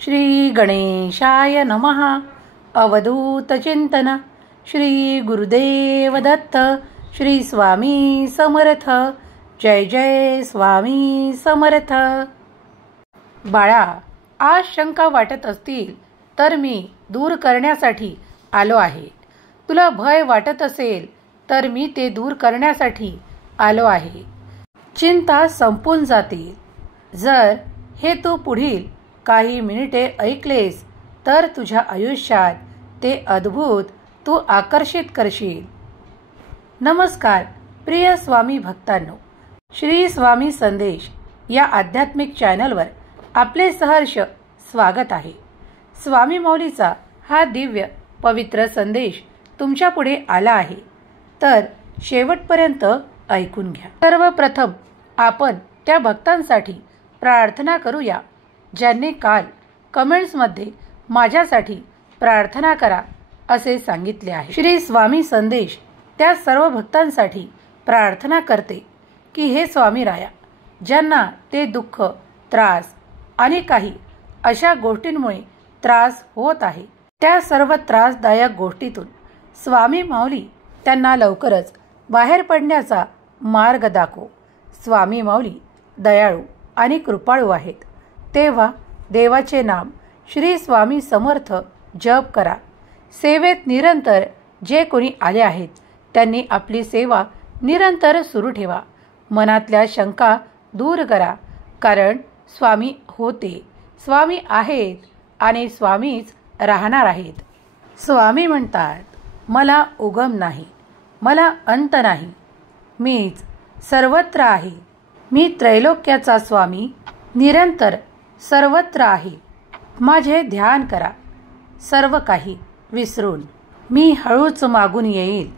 श्री गणेशाय नमः. अवधूत चिंतन. श्री गुरुदेव दत्त. श्री स्वामी समर्थ. जय जय स्वामी समर्थ. बाळा, आज शंका वाटत असतील तर मी दूर करण्यासाठी आलो आहे. तुला भय वाटत असेल तर मी ते दूर करण्यासाठी आलो आहे. चिंता संपून जातील जर हे तू पुढील काही मिनिटे ऐकलेस तर तुझ्या आयुष्यात ते अद्भुत तू आकर्षित करशील. नमस्कार प्रिय स्वामी भक्तांनो, श्री स्वामी संदेश या आध्यात्मिक चॅनलवर आपले सहर्ष स्वागत आहे. स्वामी माऊलीचा हा दिव्य पवित्र संदेश तुमच्या पुढे आला आहे, तर शेवटपर्यंत ऐकून घ्या. सर्वप्रथम आपण त्या भक्तांसाठी प्रार्थना करूया ज्यांनी काल कमेंट्समध्ये माझ्यासाठी प्रार्थना करा असे सांगितले आहे. श्री स्वामी संदेश त्या सर्व भक्तांसाठी प्रार्थना करते की हे स्वामी राया, ज्यांना ते दुःख, त्रास आणि काही अशा गोष्टींमुळे त्रास होत आहे, त्या सर्व त्रासदायक गोष्टीतून स्वामी माऊली त्यांना लवकरच बाहेर पडण्याचा मार्ग दाखव. स्वामी माऊली दयाळू आणि कृपाळू आहेत, तेव्हा देवाचे नाम श्री स्वामी समर्थ जप करा. सेवेत निरंतर जे कोणी आले आहेत त्यांनी आपली सेवा निरंतर सुरू ठेवा. मनातल्या शंका दूर करा, कारण स्वामी होते, स्वामी आहेत आणि स्वामीच राहणार आहेत. स्वामी म्हणतात, मला उगम नाही, मला अंत नाही, मीच सर्वत्र आहे. मी त्रैलोक्याचा स्वामी, निरंतर सर्वत्र आहे. माझे ध्यान करा, सर्व काही विसरून. मी हळूच मागून येईल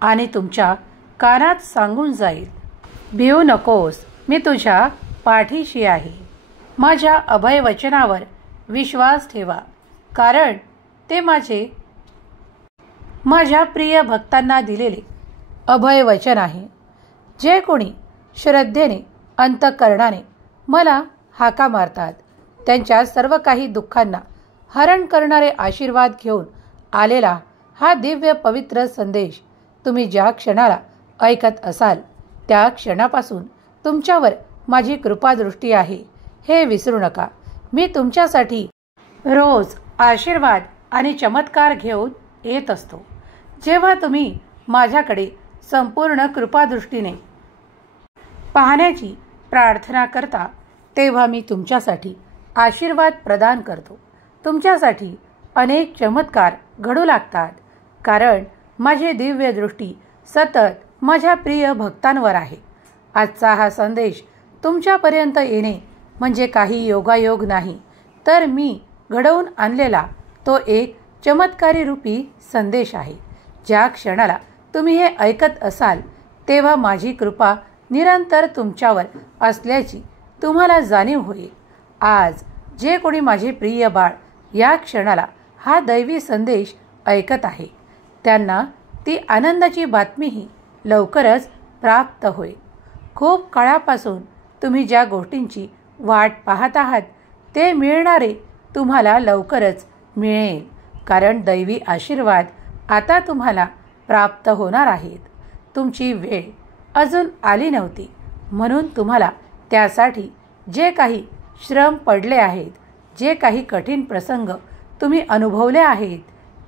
आणि तुमच्या कानात सांगून जाईल, भिवू नकोस, मी तुझ्या पाठीशी आहे. माझ्या अभय वचनावर विश्वास ठेवा, कारण ते माझ्या प्रिय भक्तांना दिलेले अभय वचन आहे. जे कोणी श्रद्धेने अंतःकरणाने मला हाका मारतात त्यांच्या सर्व काही दुःखांना हरण करणारे आशीर्वाद घेऊन आलेला हा दिव्य पवित्र संदेश तुम्ही ज्या क्षणाला ऐकत असाल त्या क्षणापासून तुमच्यावर माझी कृपादृष्टी आहे हे विसरू नका. मी तुमच्यासाठी रोज आशीर्वाद आणि चमत्कार घेऊन येत असतो. जेव्हा तुम्ही माझ्याकडे संपूर्ण कृपादृष्टीने पाहण्याची प्रार्थना करता तेव्हा मी तुमच्यासाठी आशीर्वाद प्रदान करतो. तुमच्यासाठी अनेक चमत्कार घडू लागतात, कारण माझी दिव्य दृष्टी सतत माझ्या प्रिय भक्तांवर आहे. आजचा हा संदेश तुमच्यापर्यंत येणे म्हणजे काही योगायोग नाही, तर मी घडवून आणलेला तो एक चमत्कारी रूपी संदेश आहे. ज्या क्षणाला तुम्ही हे ऐकत असाल तेव्हा माझी कृपा निरंतर तुमच्यावर असल्याची तुम्हाला जाणीव होईल. आज जे कोणी माझे प्रिय बाळ या क्षणाला हा दैवी संदेश ऐकत आहे त्यांना ती आनंदाची बातमीही लवकरच प्राप्त होईल. खूप काळापासून तुम्ही ज्या गोष्टींची वाट पाहत आहात ते मिळणारे तुम्हाला लवकरच मिळेल, कारण दैवी आशीर्वाद आता तुम्हाला प्राप्त होणार आहेत. तुमची वेळ अजून आली नव्हती, म्हणून तुम्हाला त्यासाठी जे काही श्रम पडले आहेत, जे काही कठीण प्रसंग तुम्ही अनुभवले आहेत,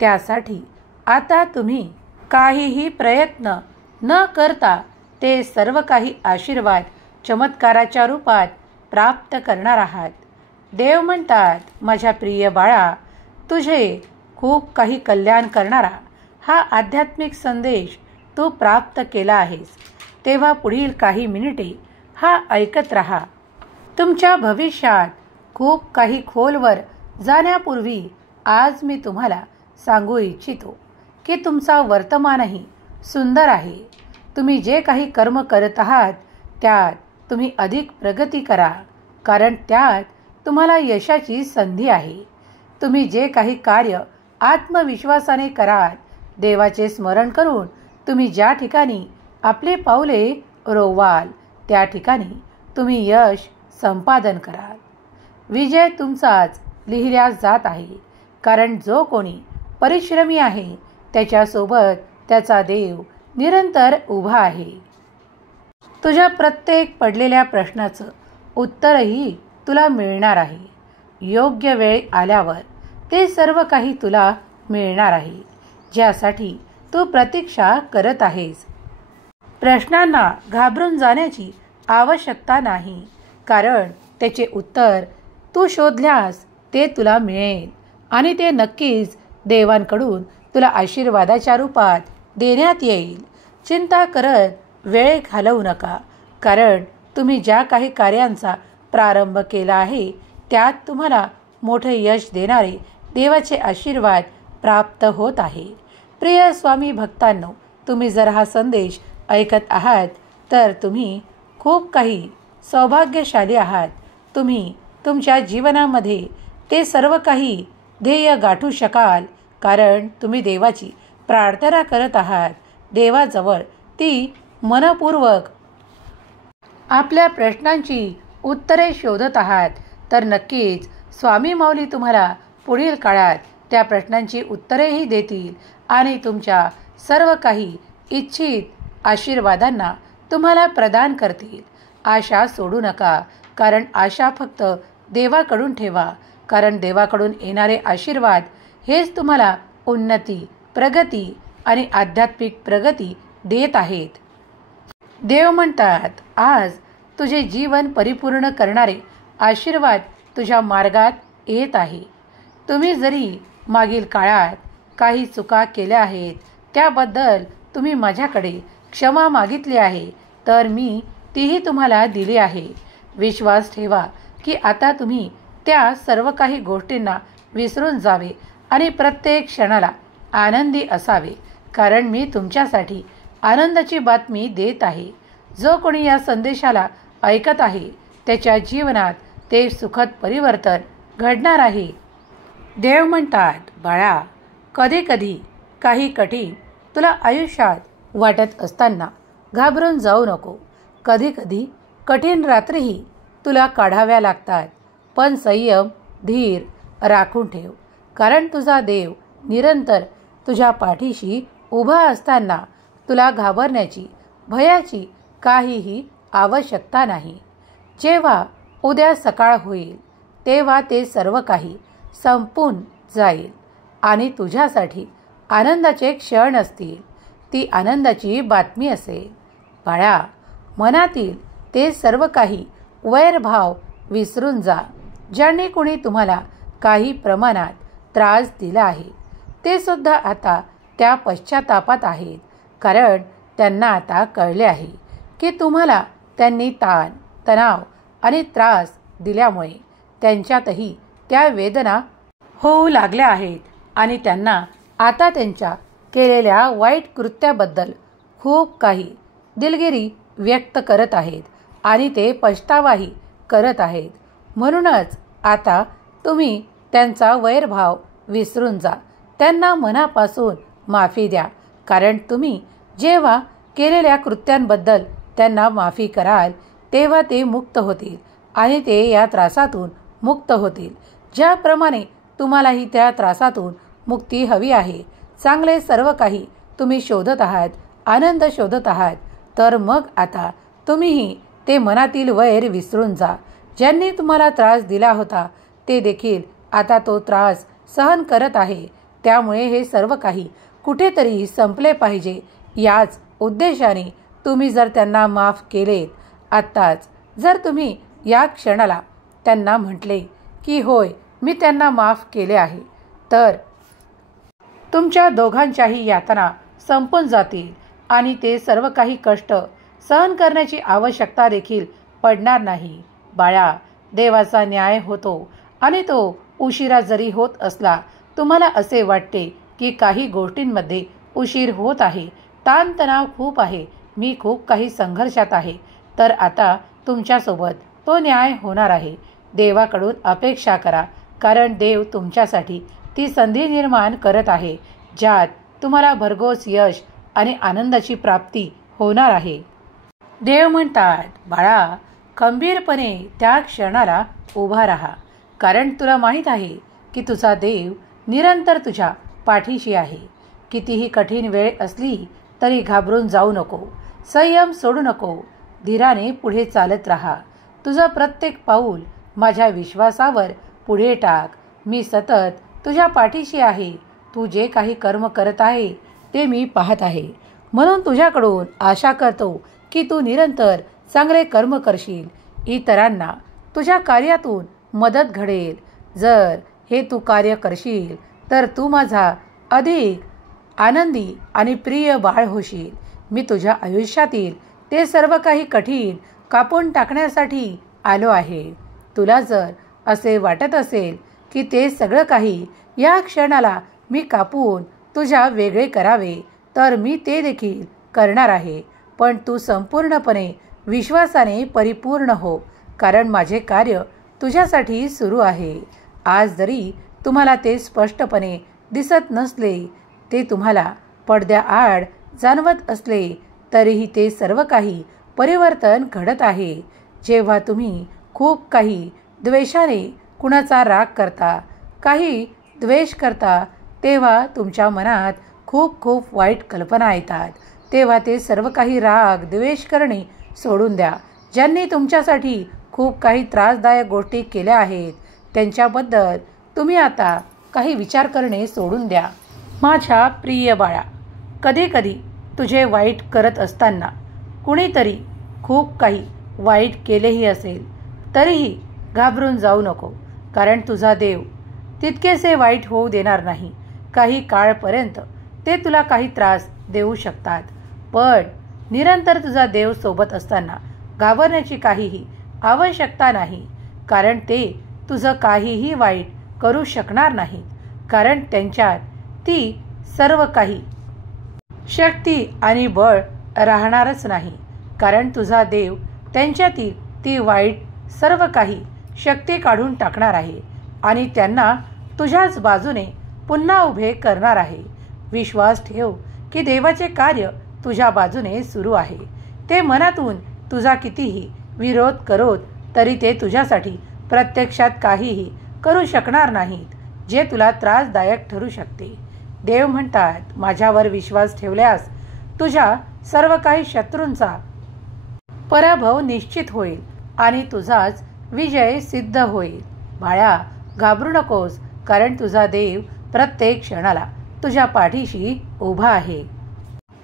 त्यासाठी आता तुम्ही काहीही प्रयत्न न करता ते सर्व काही आशीर्वाद चमत्काराच्या रूपात प्राप्त करणार आहात. देव म्हणतात, माझ्या प्रिय बाळा, तुझे खूप काही कल्याण करणारा हा आध्यात्मिक संदेश तू प्राप्त केला आहेस, तेव्हा पुढील काही मिनिटे हा ऐकत राहा. तुमच्या भविष्यात खूप काही खोलवर जाण्यापूर्वी आज मी तुम्हाला सांगू इच्छितो की तुमचा वर्तमानही सुंदर आहे. तुम्ही जे काही कर्म करत आहात त्यात तुम्ही अधिक प्रगती करा, कारण त्यात तुम्हाला यशाची संधी आहे. तुम्ही जे काही कार्य आत्मविश्वासाने कराल, देवाचे स्मरण करून तुम्ही ज्या ठिकाणी आपले पाऊले रोवाल त्या ठिकाणी तुम्ही यश संपादन कराल. विजय तुमचाच लिहिल्या जात आहे. कारण जो कोणी परिश्रमी आहे त्याच्यासोबत त्याचा देव निरंतर उभा आहे. तुझ्या प्रत्येक पडलेल्या प्रश्नाचं उत्तरही तुला मिळणार आहे. योग्य वेळ आल्यावर ते सर्व काही तुला मिळणार आहे, ज्यासाठी तू प्रतीक्षा करत आहेस. प्रश्नांना घाबरून जाण्याची आवश्यकता नाही, कारण त्याचे उत्तर तू शोधल्यास ते तुला मिळेल आणि ते नक्कीच देवांकडून तुला आशीर्वादाच्या रूपात देण्यात येईल. चिंता करत वेळ घालवू नका, कारण तुम्ही ज्या काही कार्यांचा प्रारंभ केला आहे त्यात तुम्हाला मोठे यश देणारे देवाचे आशीर्वाद प्राप्त होत आहे. प्रिय स्वामी भक्तांनो, तुम्ही जर हा संदेश ऐकत आहात तर तुम्ही खूप काही सौभाग्यशाली आहात. तुम्ही तुमच्या जीवनामध्ये ते सर्व काही ध्येय गाठू शकाल, कारण तुम्ही देवाची प्रार्थना करत आहात. देवाजवळ ती मनपूर्वक आपल्या प्रश्नांची उत्तरे शोधत आहात. तर नक्कीच स्वामी माऊली तुम्हाला पुढील काळात त्या प्रश्नांची उत्तरेही देतील आणि तुमच्या सर्व काही इच्छित आशीर्वादांना तुम्हाला प्रदान करतील. आशा सोडू नका, कारण आशा फक्त देवाकडून ठेवा, कारण देवाकडून येणारे आशीर्वाद हेच तुम्हाला उन्नती, प्रगती आणि आध्यात्मिक प्रगती देत आहेत. देव म्हणतात, आज तुझे जीवन परिपूर्ण करणारे आशीर्वाद तुझ्या मार्गात येत आहे. तुम्ही जरी मागील काळात काही चुका केल्या आहेत त्याबद्दल तुम्ही माझ्याकडे क्षमा मागितली आहे, तर मी तीही तुम्हाला दिली आहे. विश्वास ठेवा की आता तुम्ही त्या सर्व काही गोष्टींना विसरून जावे आणि प्रत्येक क्षणाला आनंदी असावे, कारण मी तुमच्यासाठी आनंदाची बातमी देत आहे. जो कोणी या संदेशाला ऐकत आहे त्याच्या जीवनात ते सुखद परिवर्तन घडणार आहे. देव म्हणतात, बाळा, कधी कधी काही कठीण तुला आयुष्यात वाटत असताना घाबरून जाऊ नको. कधी कधी कठीण रात्रीही तुला काढाव्या लागतात, पण संयम, धीर राखून ठेव, कारण तुझा देव निरंतर तुझ्या पाठीशी उभा असताना तुला घाबरण्याची, भयाची काहीही आवश्यकता नाही. जेव्हा उद्या सकाळ होईल तेव्हा ते सर्व काही संपून जाईल आणि तुझ्यासाठी आनंदाचे क्षण असतील. ती आनंदाची बातमी असेल. बाळा, मनातील ते सर्व काही वैरभाव विसरून जा. ज्यांनी कोणी तुम्हाला काही प्रमाणात त्रास दिला आहे ते सुद्धा आता त्या पश्चातापात आहेत, कारण त्यांना आता कळले आहे की तुम्हाला त्यांनी ताण, तणाव आणि त्रास दिल्यामुळे त्यांच्यातही त्या वेदना होऊ लागल्या आहेत आणि त्यांना आता त्यांच्या केलेल्या वाईट कृत्याबद्दल खूप काही दिलगिरी व्यक्त करत आहेत आणि ते पछतावाही करत आहेत. म्हणूनच आता तुम्ही त्यांचा वैरभाव विसरून जा. त्यांना मनापासून माफी द्या, कारण तुम्ही जेव्हा केलेल्या कृत्यांबद्दल त्यांना माफी कराल तेव्हा ते मुक्त होतील आणि ते या त्रासातून मुक्त होतील. ज्याप्रमाणे तुम्हालाही त्या त्रासातून मुक्ती हवी आहे, चांगले सर्व काही तुम्ही शोधत आहात, आनंद शोधत आहात, तर मग आता तुम्हीही ते मनातील वैर विसरून जा. ज्यांनी तुम्हाला त्रास दिला होता ते देखील आता तो त्रास सहन करत आहे. त्यामुळे हे सर्व काही कुठेतरी संपले पाहिजे. याच उद्देशाने तुम्ही जर त्यांना माफ केलेत आत्ताच, जर तुम्ही या क्षणाला त्यांना म्हटले की होय, मी त्यांना माफ केले आहे, तर तुमच्या दोघांच्याही यातना संपून जातील आणि ते सर्व काही कष्ट सहन करण्याची आवश्यकता देखील पडणार नाही. बाळा, देवाचा न्याय होतो आणि तो उशिरा जरी होत असला, तुम्हाला असे वाटते की काही गोष्टींमध्ये उशीर होत आहे, ताणतणाव खूप आहे, मी खूप काही संघर्षात आहे, तर आता तुमच्यासोबत तो न्याय होणार आहे. देवाकडून अपेक्षा करा, कारण देव तुमच्यासाठी ती संधी निर्माण करत आहे ज्यात तुम्हाला भरघोस यश आणि आनंदाची प्राप्ती होणार आहे. देव म्हणतात, बाळा, खंबीरपणे त्या क्षणाला उभा राहा, कारण तुला माहीत आहे की तुझा देव निरंतर तुझ्या पाठीशी आहे. कितीही कठीण वेळ असली तरी घाबरून जाऊ नको. संयम सोडू नको. धीराने पुढे चालत राहा. तुझं प्रत्येक पाऊल माझ्या विश्वासावर पुढे टाक. मी सतत तुझ्या पाठीशी आहे. तू जे काही कर्म करत आहे ते मी पाहत आहे. म्हणून तुझ्याकडून आशा करतो की तू निरंतर चांगले कर्म करशील. इतरांना तुझ्या कार्यातून मदत घडेल. जर हे तू कार्य करशील तर तू माझा अधिक आनंदी आणि प्रिय बाळ होशील. मी तुझ्या आयुष्यातील ते सर्व काही कठीण कापून टाकण्यासाठी आलो आहे. तुला जर असे वाटत असेल की ते सगळं काही या क्षणाला मी कापून तुझ्या वेगळे करावे तर मी ते देखील करणार आहे. पण तू संपूर्णपणे विश्वासाने परिपूर्ण हो, कारण माझे कार्य तुझ्यासाठी सुरू आहे. आज जरी तुम्हाला ते स्पष्टपणे दिसत नसले, ते तुम्हाला पडद्याआड जाणवत असले तरीही ते सर्व काही परिवर्तन घडत आहे. जेव्हा तुम्ही खूप काही द्वेषाने कुणाचा राग करता, काही द्वेष करता, तेव्हा तुमच्या मनात खूप खूप वाईट कल्पना येतात. तेव्हा ते सर्व काही राग द्वेष करणे सोडून द्या. ज्यांनी तुमच्यासाठी खूप काही त्रासदायक गोष्टी केल्या आहेत त्यांच्याबद्दल तुम्ही आता काही विचार करणे सोडून द्या. माझ्या प्रिय बाळा, कधी कधी तुझे वाईट करत असताना कुणीतरी खूप काही वाईट केलेही असेल तरीही घाबरून जाऊ नको, कारण तुझा देव तितकेसे वाईट होऊ देणार नाही. काही काळपर्यंत ते तुला काही त्रास देऊ शकतात, पण निरंतर तुझा देव सोबत असताना घाबरण्याची काहीही आवश्यकता नाही, कारण ते तुझं काहीही वाईट करू शकणार नाही. कारण त्यांच्यात ती सर्व काही शक्ती आणि बळ राहणारच नाही, कारण तुझा देव त्यांच्यातील ती वाईट सर्व काही शक्ती काढून टाकणार आहे आणि त्यांना तुझ्याच बाजूने पुन्हा उभे करणार आहे. विश्वास ठेव की देवाचे कार्य तुझ्या बाजूने सुरू आहे. ते मनातून तुझा कितीही विरोध करोत तरी ते तुझ्यासाठी प्रत्यक्षात काहीही करू शकणार नाहीत जे तुला त्रासदायक ठरू शकते. देव म्हणतात, माझ्यावर विश्वास ठेवल्यास तुझ्या सर्व काही शत्रूंचा पराभव निश्चित होईल आणि तुझाच विजय सिद्ध होईल. बाळा, घाबरू नकोस, कारण तुझा देव प्रत्येक क्षणाला तुझ्या पाठीशी उभा आहे.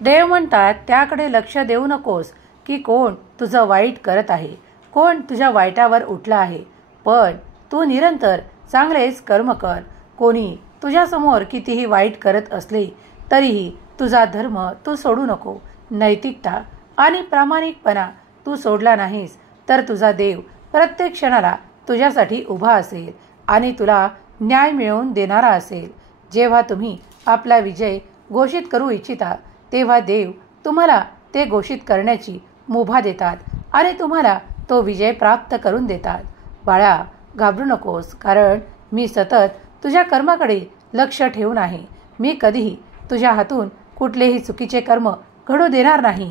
देव म्हणतात, त्याकडे लक्ष देऊ नकोस की कोण तुझं वाईट करत आहे, कोण तुझ्या वाईटावर उठला आहे, पण तू निरंतर चांगलेच कर्म कर. कोणी तुझ्यासमोर कितीही वाईट करत असले तरीही तुझा धर्म तू सोडू नको. नैतिकता आणि प्रामाणिकपणा तू सोडला नाहीस तर तुझा देव प्रत्येक क्षणाला तुझ्यासाठी उभा असेल आणि तुला न्याय मिळवून देणारा असेल. जेव्हा तुम्ही आपला विजय घोषित करू इच्छिता तेव्हा देव तुम्हाला ते घोषित करण्याची मुभा देतात आणि तुम्हाला तो विजय प्राप्त करून देतात. बाळा, घाबरू नकोस, कारण मी सतत तुझ्या कर्माकडे लक्ष ठेवून आहे. मी कधीही तुझ्या हातून कुठलेही चुकीचे कर्म घडू देणार नाही.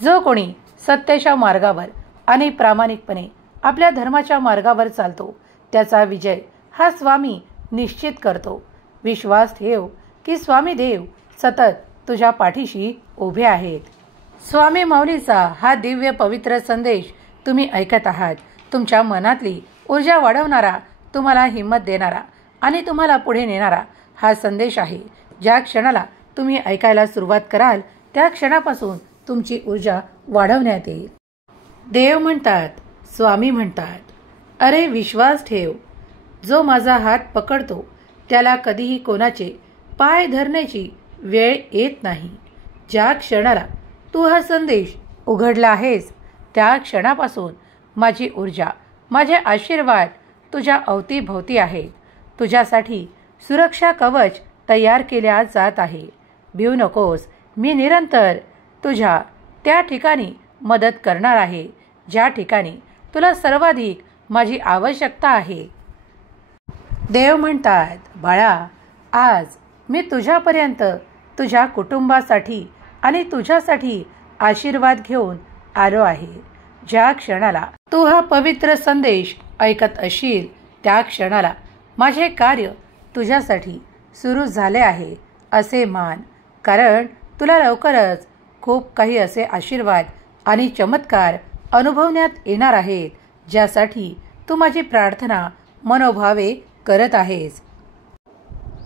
जो कोणी सत्याच्या मार्गावर आणि प्रामाणिकपणे आपल्या धर्माच्या मार्गावर चालतो त्याचा विजय हा स्वामी निश्चित करतो. विश्वास ठेव की स्वामी देव सतत तुझ्या पाठीशी उभे आहेत. स्वामी माऊलीचा हा दिव्य पवित्र संदेश तुम्ही ऐकत आहात. तुमच्या मनातली ऊर्जा वाढवणारा, तुम्हाला हिंमत देणारा आणि तुम्हाला पुढे नेणारा हा संदेश आहे. ज्या क्षणाला तुम्ही ऐकायला सुरुवात कराल त्या क्षणापासून तुमची ऊर्जा वाढवण्यात येईल. देव म्हणतात, स्वामी म्हणतात, अरे विश्वास ठेव. जो माझा हात पकडतो त्याला कधीही कोणाचे पाय धरण्याची वेळ येत नाही. ज्या क्षणाला तू हा संदेश उघडला आहेस त्या क्षणापासून माझी ऊर्जा, माझे आशीर्वाद तुझ्या अवतीभोवती आहेत. तुझ्यासाठी सुरक्षा कवच तयार केल्या जात आहे. भिऊ नकोस, मी निरंतर तुझ्या त्या ठिकाणी मदत करणार आहे ज्या ठिकाणी तुला सर्वाधिक माझी आवश्यकता आहे. देव म्हणतात, बाळा, आज मी तुझ्यापर्यंत तुझ्या कुटुंबासाठी आणि तुझ्यासाठी आशीर्वाद घेऊन आलो आहे. ज्या क्षणाला तू हा पवित्र संदेश ऐकत असशील त्या क्षणाला माझे कार्य तुझ्यासाठी सुरू झाले आहे असे मान, कारण तुला लवकरच खूप काही असे आशीर्वाद आणि चमत्कार अनुभवण्यात येणार आहेत, ज्यासाठी तू माझी प्रार्थना मनोभावे करत आहेस.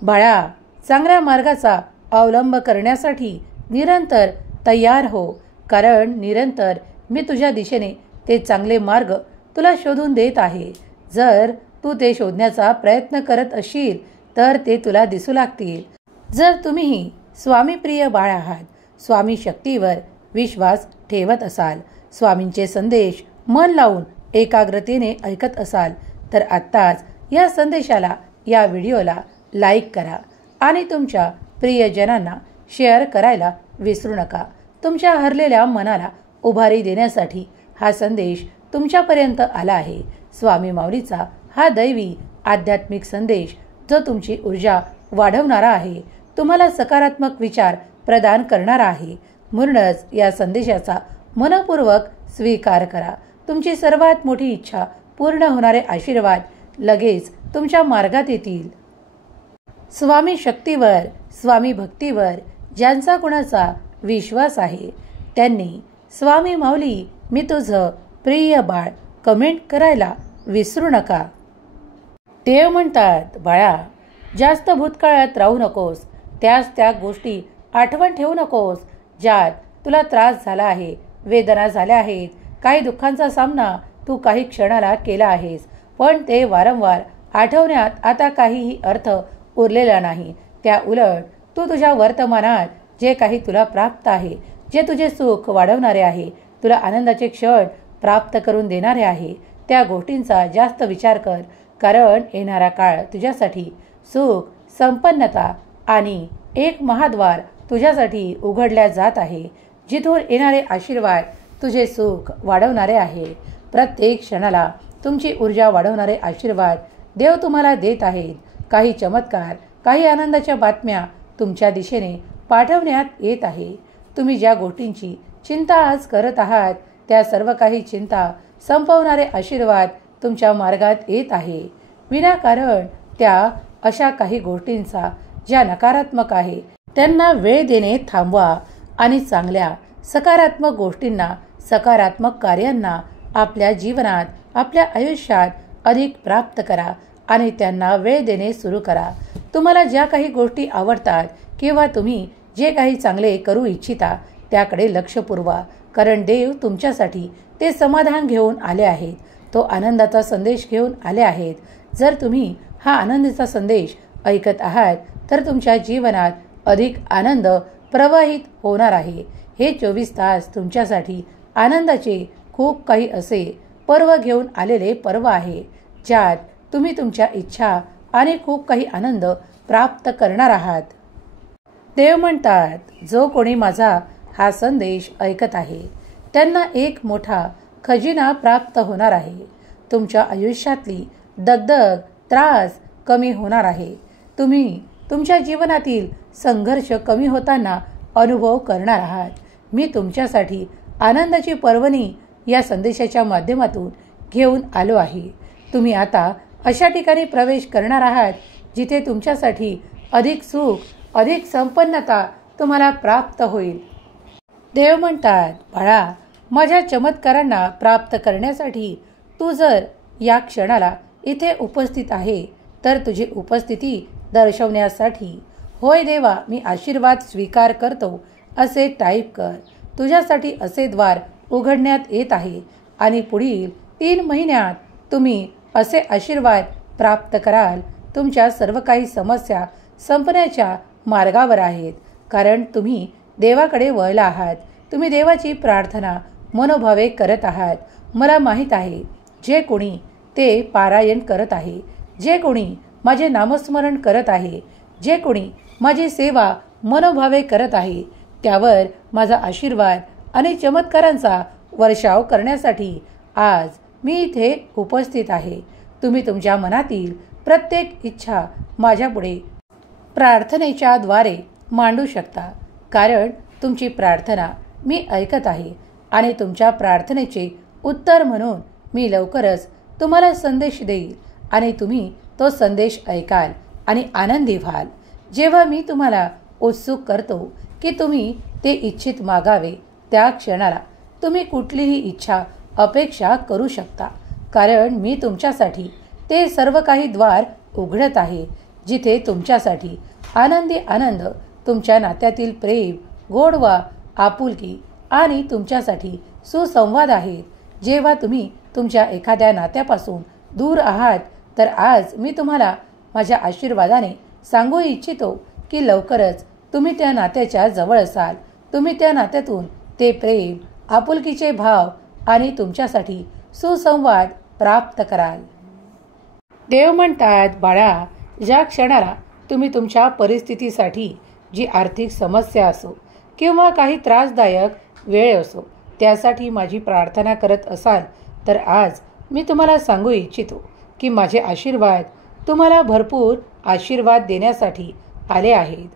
बाळा, चांगल्या मार्गाचा अवलंब करण्यासाठी निरंतर तयार हो, कारण निरंतर मी तुझ्या दिशेने ते चांगले मार्ग तुला शोधून देत आहे. जर तू ते शोधण्याचा प्रयत्न करत असशील तर ते तुला दिसू लागतील. जर तुम्हीही स्वामीप्रिय बाळ आहात, स्वामी शक्तीवर विश्वास ठेवत असाल, स्वामींचे संदेश मन लावून एकाग्रतेने ऐकत असाल, तर आत्ताच या संदेशाला, या व्हिडिओला लाईक करा आणि तुमच्या प्रियजनांना शेअर करायला विसरू नका. तुमच्या हरलेल्या मनाला उभारी देण्यासाठी हा संदेश तुमच्यापर्यंत आला आहे. स्वामी माऊलीचा हा दैवी आध्यात्मिक संदेश जो तुमची ऊर्जा वाढवणारा आहे, तुम्हाला सकारात्मक विचार प्रदान करणारा आहे. म्हणूनच या संदेशाचा मनपूर्वक स्वीकार करा. तुमची सर्वात मोठी इच्छा पूर्ण होणारे आशीर्वाद लगेच तुमच्या मार्गात येतील. स्वामी शक्तीवर, स्वामी भक्तीवर ज्यांचा कुणाचा विश्वास आहे, त्यांनी स्वामी माऊली मी तुझं प्रिय बाळ कमेंट करायला विसरू नका. देव म्हणतात, बाळा, जास्त भूतकाळात राहू नकोस. त्या गोष्टी आठवण ठेवू नकोस ज्यात तुला त्रास झाला आहे, वेदना झाल्या आहेत. काही दुःखांचा सामना तू काही क्षणाला केला आहेस, पण ते वारंवार आठवण्यात आता काहीही अर्थ उरलेला नाही. त्या उलट तू तुझ्या वर्तमानात जे काही तुला प्राप्त आहे, जे तुझे सुख वाढवणारे आहे, तुला आनंदाचे क्षण प्राप्त करून देणारे आहे, त्या गोष्टींचा जास्त विचार कर. कारण येणारा काळ तुझ्यासाठी सुख, संपन्नता आणि एक महाद्वार तुझ्यासाठी उघडल्या जात आहे, जिथून येणारे आशीर्वाद तुझे सुख वाढवणारे आहे. प्रत्येक क्षणाला तुमची ऊर्जा वाढवणारे आशीर्वाद देव तुम्हाला देत आहेत. काही चमत्कार, काही आनंदाच्या बातम्या तुमच्या दिशेने पाठवण्यात येत आहे. तुम्ही ज्या गोष्टींची चिंता आज करत आहात, त्या सर्व काही चिंता संपवणारे आशीर्वाद तुमच्या मार्गात येत आहे. विनाकारण त्या अशा काही गोष्टींचा ज्या नकारात्मक आहे त्यांना वेळ देणे थांबवा आणि चांगल्या सकारात्मक गोष्टींना, सकारात्मक कार्यांना आपल्या जीवनात, आपल्या आयुष्यात अधिक प्राप्त करा आणि त्यांना वेळ देणे सुरू करा. तुम्हाला ज्या काही गोष्टी आवडतात किंवा तुम्ही जे काही चांगले करू इच्छिता त्याकडे लक्ष पुरवा, कारण देव तुमच्यासाठी ते समाधान घेऊन आले आहेत. तो आनंदाचा संदेश घेऊन आले आहेत. जर तुम्ही हा आनंदाचा संदेश ऐकत आहात तर तुमच्या जीवनात अधिक आनंद प्रवाहित होणार आहे. हे 24 तास तुमच्यासाठी आनंदाचे खूप काही असे पर्व घेऊन आलेले पर्व आहे, ज्यात तुम्ही तुमच्या इच्छा आणि खूप काही आनंद प्राप्त करणार आहात. देव म्हणतात, जो कोणी माझा हा संदेश ऐकत आहे त्यांना एक मोठा खजिना प्राप्त होणार आहे. तुमच्या आयुष्यातली दगदग, त्रास कमी होणार आहे. तुम्ही तुमच्या जीवनातील संघर्ष कमी होताना अनुभव करणार आहात. मी तुमच्यासाठी आनंदाची पर्वणी या संदेशाच्या माध्यमातून घेऊन आलो आहे. तुम्ही आता अशा ठिकाणी प्रवेश करणार आहात जिथे तुमच्यासाठी अधिक सुख, अधिक संपन्नता तुम्हाला प्राप्त होईल. देव म्हणतात, बाळा, माझ्या चमत्कारांना प्राप्त करण्यासाठी तू जर या क्षणाला इथे उपस्थित आहे तर तुझी उपस्थिती दर्शवण्यासाठी होय देवा मी आशीर्वाद स्वीकार करतो असे टाईप कर. तुझ्यासाठी असे द्वार उघडण्यात येत आहे आणि पुढील 3 महिन्यात तुम्ही असे आशीर्वाद प्राप्त कराल. तुमच्या सर्व काही समस्या संपण्याच्या मार्गावर आहेत, कारण तुम्ही देवाकडे वळला आहात. तुम्ही देवाची प्रार्थना मनोभावे करत आहात. मला माहीत आहे, जे कोणी ते पारायण करत आहे, जे कोणी माझे नामस्मरण करत आहे, जे कोणी माझी सेवा मनोभावे करत आहे, त्यावर माझा आशीर्वाद आणि चमत्कारांचा वर्षाव करण्यासाठी आज मी इथे उपस्थित आहे. तुम्ही तुमच्या मनातील प्रत्येक इच्छा माझ्यापुढे प्रार्थनेच्या द्वारे मांडू शकता, कारण तुमची प्रार्थना मी ऐकत आहे आणि तुमच्या प्रार्थनेचे उत्तर म्हणून मी लवकरच तुम्हाला संदेश देईल आणि तुम्ही तो संदेश ऐकाल आणि आनंदी व्हाल. जेव्हा मी तुम्हाला उत्सुक करतो की तुम्ही ते इच्छित मागावे, त्या क्षणाला तुम्ही कुठलीही इच्छा अपेक्षा करू शकता, कारण मी तुमच्यासाठी ते सर्व काही द्वार उघडत आहे जिथे तुमच्यासाठी आनंदी आनंद, तुमच्या नात्यातील प्रेम, गोडवा, आपुलकी आणि तुमच्यासाठी सुसंवाद आहेत. जेव्हा तुम्ही तुमच्या एखाद्या नात्यापासून दूर आहात, तर आज मी तुम्हाला माझ्या आशीर्वादाने सांगू इच्छितो की लवकरच तुम्ही त्या नात्याच्या जवळ असाल. तुम्ही त्या नात्यातून ते प्रेम, आपुलकीचे भाव आणि तुमच्यासाठी सुसंवाद प्राप्त कराल. देव म्हणतात, बाळा, ज्या क्षणाला तुम्ही तुमच्या परिस्थितीसाठी, जी आर्थिक समस्या असो किंवा काही त्रासदायक वेळ असो, त्यासाठी माझी प्रार्थना करत असाल, तर आज मी तुम्हाला सांगू इच्छितो की माझे आशीर्वाद तुम्हाला भरपूर आशीर्वाद देण्यासाठी आले आहेत.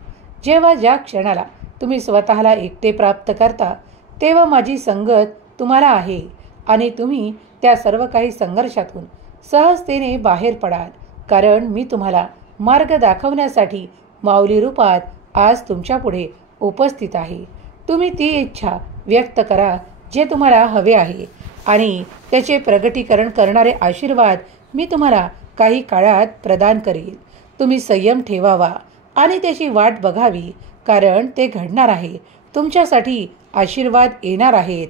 जेव्हा ज्या क्षणाला तुम्ही स्वतःला एकटे प्राप्त करता, तेव्हा माझी संगत तुम्हाला आहे आणि तुम्ही त्या सर्व काही संघर्षातून सहजतेने बाहेर पडाल, कारण मी तुम्हाला मार्ग दाखवण्यासाठी माऊली रूपात आज तुमच्यापुढे उपस्थित आहे. तुम्ही ती इच्छा व्यक्त करा जे तुम्हाला हवे आहे आणि त्याचे प्रगटीकरण करणारे आशीर्वाद मी तुम्हाला काही काळात प्रदान करेल. तुम्ही संयम ठेवावा आणि त्याची वाट बघावी, कारण ते घडणार आहे. तुमच्यासाठी आशीर्वाद येणार आहेत.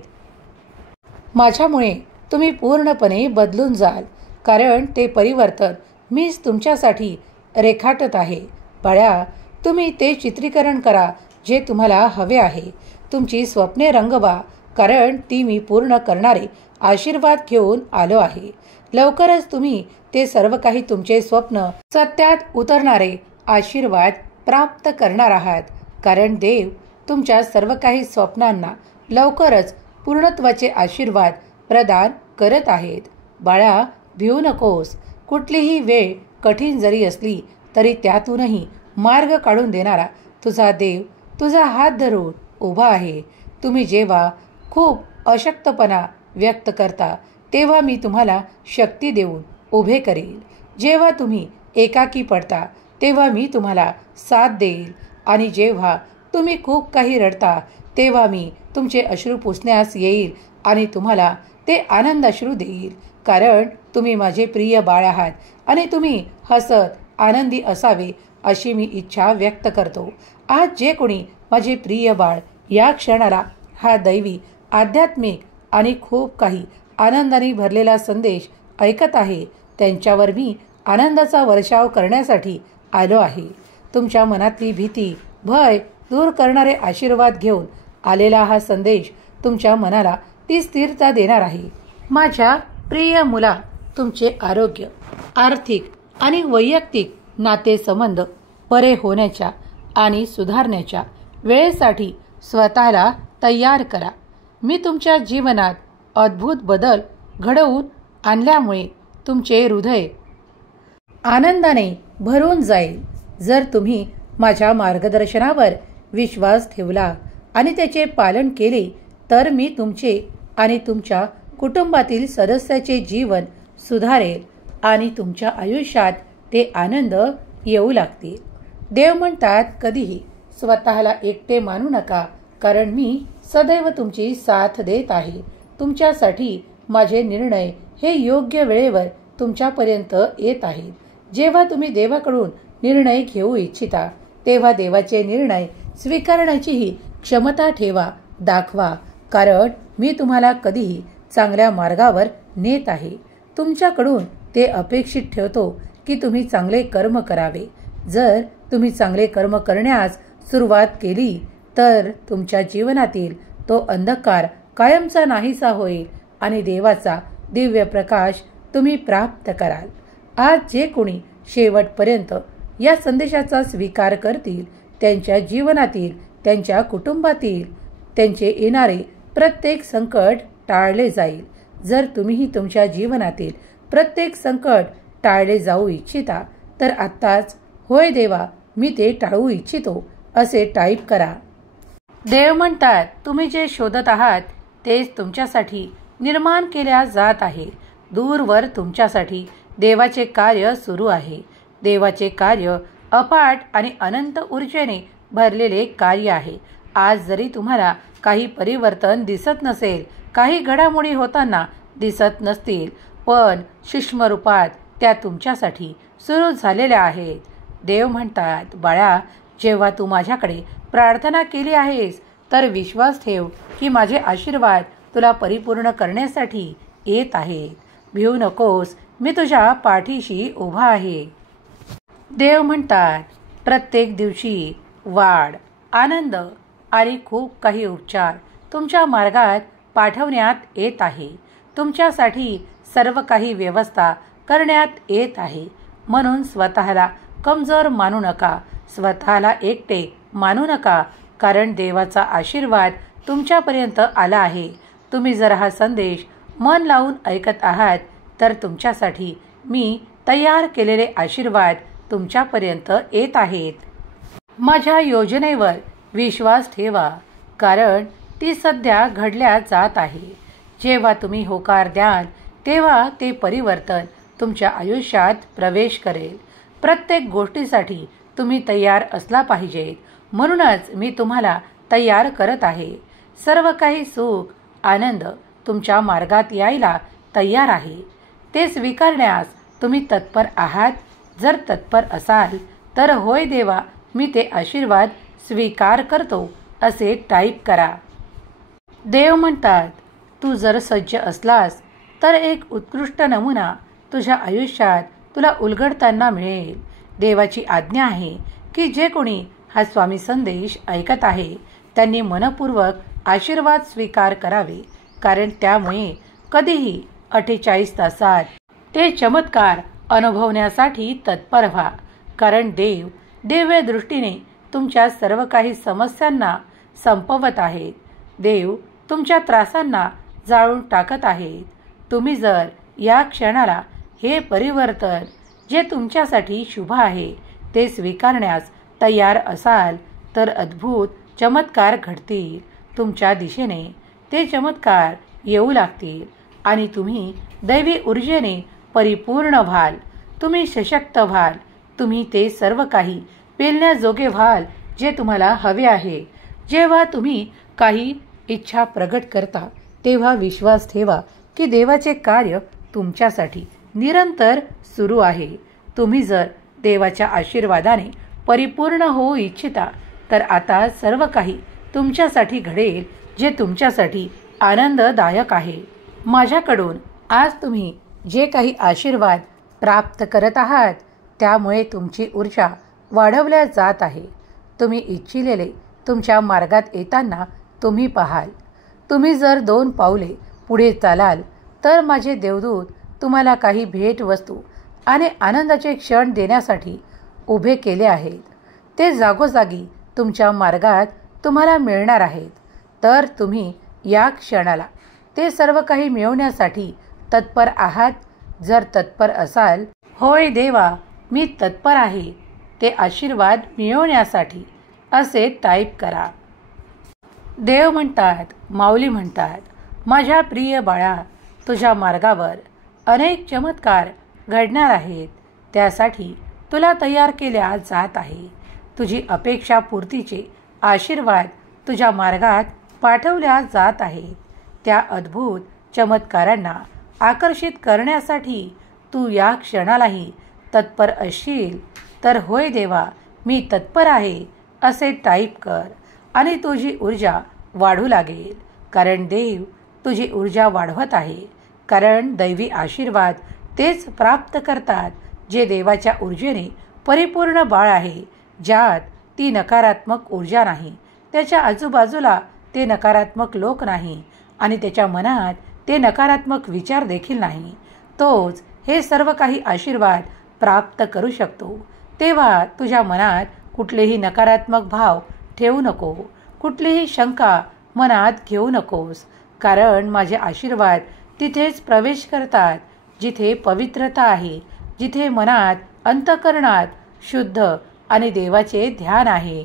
माझ्यामुळे तुम्ही पूर्णपणे बदलून जाल, कारण ते परिवर्तन मीच तुमच्यासाठी रेखाटत आहे. बाळा, तुम्ही ते चित्रीकरण करा जे तुम्हाला हवे आहे. तुमची स्वप्ने रंगवा, कारण ती मी पूर्ण करणारे आशीर्वाद घेऊन आलो आहे. लवकरच तुम्ही ते सर्व काही तुमचे स्वप्न सत्यात उतरणारे आशीर्वाद प्राप्त करणार आहात, कारण देव तुमच्या सर्व काही स्वप्नांना लवकरच पूर्णत्वाचे आशीर्वाद प्रदान करत आहेत. बाळा, भिवू नकोस. कुठलीही वेळ कठीण जरी असली तरी त्यातूनही मार्ग काढून देणारा तुझा देव तुझा हात धरून उभा आहे. तुम्ही जेव्हा खूप अशक्तपणा व्यक्त करता, तेव्हा मी तुम्हाला शक्ती देऊन उभे करेल. जेव्हा तुम्ही एकाकी पडता, तेव्हा मी तुम्हाला साथ देईल आणि जेव्हा तुम्ही खूप काही रडता, तेव्हा मी तुमचे अश्रू पुसण्यास येईल आणि तुम्हाला ते आनंद अश्रू देईल, कारण तुम्ही माझे प्रिय बाळ आहात आणि तुम्ही हसत आनंदी असावे अशी मी इच्छा व्यक्त करतो. आज जे कोणी माझे प्रिय बाळ या क्षणाला हा दैवी, आध्यात्मिक आणि खूप काही आनंदाने भरलेला संदेश ऐकत आहे, त्यांच्यावर मी आनंदाचा वर्षाव करण्यासाठी आलो आहे. तुमच्या मनातली भीती, भय दूर करणारे आशीर्वाद घेऊन आलेला हा संदेश तुमच्या मनाला ती स्थिरता देणार आहे. माझ्या प्रिय मुला, तुमचे आरोग्य, आर्थिक आणि वैयक्तिक नातेसंबंध बरे होण्याच्या आणि सुधारण्याच्या वेळेसाठी स्वतःला तयार करा. मी तुमच्या जीवनात अद्भुत बदल घडवून आणल्यामुळे तुमचे हृदय आनंदाने भरून जाईल. जर तुम्ही माझ्या मार्गदर्शनावर विश्वास ठेवला आणि त्याचे पालन केले, तर मी तुमचे आणि तुमच्या कुटुंबातील सदस्याचे जीवन सुधारेल आणि तुमच्या आयुष्यात ते आनंद येऊ लागतील. देव म्हणतात, कधीही स्वतःला एकटे मानू नका, कारण मी सदैव तुमची साथ देत आहे. तुमच्यासाठी माझे निर्णय हे योग्य वेळेवर तुमच्यापर्यंत येत आहेत. जेव्हा तुम्ही देवाकडून निर्णय घेऊ इच्छिता, तेव्हा देवाचे निर्णय स्वीकारण्याचीही क्षमता ठेवा, दाखवा, कारण मी तुम्हाला कधीही चांगल्या मार्गावर नेत आहे. तुमच्याकडून ते अपेक्षित ठेवतो की तुम्ही चांगले कर्म करावे. जर तुम्ही चांगले कर्म करण्यास सुरुवात केली, तर तुमच्या जीवनातील तो अंधकार कायमचा नाहीसा होईल आणि देवाचा दिव्य प्रकाश तुम्ही प्राप्त कराल. आज जे कोणी शेवटपर्यंत या संदेशाचा स्वीकार करतील, त्यांच्या जीवनातील, त्यांच्या कुटुंबातील त्यांचे येणारे प्रत्येक संकट टाळले जाईल. जर तुम्हीही तुमच्या जीवनातील प्रत्येक संकट टाळले जाऊ इच्छिता, तर आत्ताच होय देवा, मी ते टाळू इच्छितो असे टाईप करा. देव म्हणतात, तुम्ही जे शोधत आहात तेच तुमच्यासाठी निर्माण केल्या जात आहे. दूरवर तुमच्यासाठी देवाचे कार्य सुरू आहे. देवाचे कार्य अफाट आणि अनंत ऊर्जेने भरलेले कार्य आहे. आज जरी तुम्हाला काही परिवर्तन दिसत नसेल, काही घडामोडी होताना दिसत नसतील, पण सूक्ष्म रूपात त्या तुमच्यासाठी सुरू झालेल्या आहेत. देव म्हणतात, बाळा, जेव्हा तू माझ्याकडे प्रार्थना केली आहेस तर विश्वास ठेव की माझे आशीर्वाद तुला परिपूर्ण करण्यासाठी येत आहेत. भिवू नकोस, मी तुझ्या पाठीशी उभा आहे. देव म्हणतात, प्रत्येक दिवशी वाढ, आनंद आणि खूप काही उपचार तुमच्या मार्गात पाठवण्यात येत आहे. तुमच्यासाठी सर्व काही व्यवस्था करण्यात येत आहे. म्हणून स्वतःला कमजोर मानू नका, स्वतःला एकटे मानू नका, कारण देवाचा आशीर्वाद तुमच्यापर्यंत आला आहे. तुम्ही जर हा संदेश मन लावून ऐकत आहात तर तुमच्यासाठी मी तयार केलेले आशीर्वाद तुमच्यापर्यंत येत आहेत. माझ्या योजनेवर विश्वास ठेवा, कारण ती सध्या घडल्या जात आहे. जेव्हा तुम्ही होकार द्याल तेव्हा ते परिवर्तन तुमच्या आयुष्यात प्रवेश करेल. प्रत्येक गोष्टीसाठी तुम्ही तयार असला पाहिजे. म्हणूनच मी तुम्हाला तयार करत आहे. सर्व काही सुख, आनंद तुमच्या मार्गात यायला तयार आहे. ते स्वीकारण्यास तुम्ही तत्पर आहात. जर तत्पर असाल तर होय देवा, मी ते आशीर्वाद स्वीकार करतो असे टाईप करा. देव म्हणतात, तू जर सज्ज असलास तर एक उत्कृष्ट नमुना तुझ्या आयुष्यात तुला उलगडताना मिळेल. देवाची आज्ञा आहे की जे कोणी हा स्वामी संदेश ऐकत आहे त्यांनी मनपूर्वक आशीर्वाद स्वीकार करावे, कारण त्यामुळे कधीही 48 तासात ते चमत्कार अनुभवण्यासाठी तत्पर व्हा. कारण देव दिव्य दृष्टीने तुमच्या सर्व काही समस्यांना संपवत आहेत. देव तुमच्या त्रासांना जाळून टाकत आहेत. तुम्ही जर या क्षणाला हे परिवर्तन जे तुमच्यासाठी शुभ आहे ते स्वीकारण्यास तयार असाल तर अद्भुत चमत्कार घडतील. तुमच्या दिशेने ते चमत्कार येऊ लागतील आणि तुम्ही दैवी ऊर्जेने परिपूर्ण व्हाल. तुम्ही सशक्त व्हाल. तुम्ही ते सर्व काही पेलण्याजोगे व्हाल जे तुम्हाला हवे आहे. जेव्हा तुम्ही काही इच्छा प्रगट करता तेव्हा विश्वास ठेवा की देवाचे कार्य तुमच्यासाठी निरंतर सुरू आहे. तुम्ही जर देवाच्या आशीर्वादाने परिपूर्ण होऊ इच्छिता तर आता सर्व काही तुमच्यासाठी घडेल जे तुमच्यासाठी आनंददायक आहे. माझ्याकडून आज तुम्ही जे काही आशीर्वाद प्राप्त करत आहात त्यामुळे तुमची ऊर्जा वाढवल्या जात आहे. तुम्ही इच्छिलेले तुमच्या मार्गात येताना तुम्ही पाहाल. तुम्ही जर 2 पावले पुढे चालाल तर माझे देवदूत तुम्हाला काही भेटवस्तू आणि आनंदाचे क्षण देण्यासाठी उभे केले आहेत. ते जागोजागी तुमच्या मार्गात तुम्हाला मिळणार आहेत. तर तुम्ही या क्षणाला ते सर्व काही मिळवण्यासाठी तत्पर आहात. जर तत्पर असाल, होय देवा, मी तत्पर आहे ते आशीर्वाद मिळवण्यासाठी असे टाईप करा. देव म्हणतात, माऊली म्हणतात, माझ्या प्रिय बाळा, तुझ्या मार्गावर अनेक चमत्कार घडणार आहेत. त्यासाठी तुला तयार केल्या जात आहे. तुझी अपेक्षा पूर्तीचे आशीर्वाद तुझ्या मार्गात पाठवल्या जात आहेत. त्या अद्भुत चमत्कारांना आकर्षित करण्यासाठी तू या क्षणालाही तत्पर असशील तर होय देवा, मी तत्पर आहे असे टाईप कर आणि तुझी ऊर्जा वाढू लागेल. कारण देव तुझी ऊर्जा वाढवत आहे. कारण दैवी आशीर्वाद तेच प्राप्त करतात जे देवाच्या ऊर्जेने परिपूर्ण बाळ आहे, ज्यात ती नकारात्मक ऊर्जा नाही, त्याच्या आजूबाजूला ते नकारात्मक लोक नाही आणि त्याच्या मनात ते नकारात्मक विचार देखील नाही. तोच हे सर्व काही आशीर्वाद प्राप्त करू शकतो. तेव्हा तुझ्या मनात कुठलेही नकारात्मक भाव ठेवू नको, कुठलीही शंका मनात घेऊ नकोस. कारण माझे आशीर्वाद तिथेच प्रवेश करतात जिथे पवित्रता आहे, जिथे मनात, अंतःकरणात शुद्ध आणि देवाचे ध्यान आहे.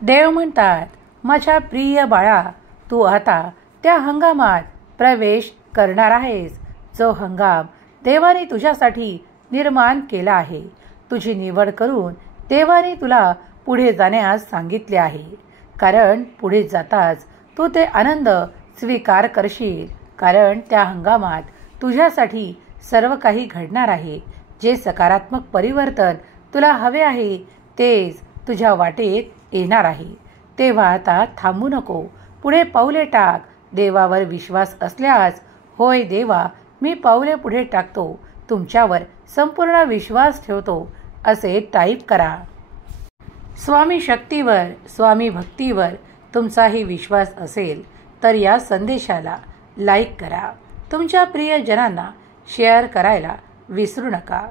देव म्हणतात, माझ्या प्रिय बाळा, तू आता त्या हंगामात प्रवेश करणार आहेस जो हंगाम देवाने तुझ्यासाठी निर्माण केला आहे. तुझी निवड करून देवाने तुला पुढे जाण्यास सांगितले आहे. कारण पुढे जाताच तू ते आनंद स्वीकार करशील. कारण त्या हंगामात तुझ्यासाठी सर्व काही घडणार आहे. जे सकारात्मक परिवर्तन तुला हवे आहे तेच तुझ्या वाटेत येणार आहे. तेव्हा आता थांबू नको. पुढे पाऊले टाक. देवावर विश्वास असल्यास, होय देवा मी पाऊले पुढे टाकतो, तुमच्यावर संपूर्ण विश्वास ठेवतो असे टाईप करा. स्वामी शक्तीवर, स्वामी भक्तीवर तुमचाही विश्वास असेल तर या संदेशाला लाईक करा. तुमच्या प्रियजनांना शेअर करायला विसरू नका.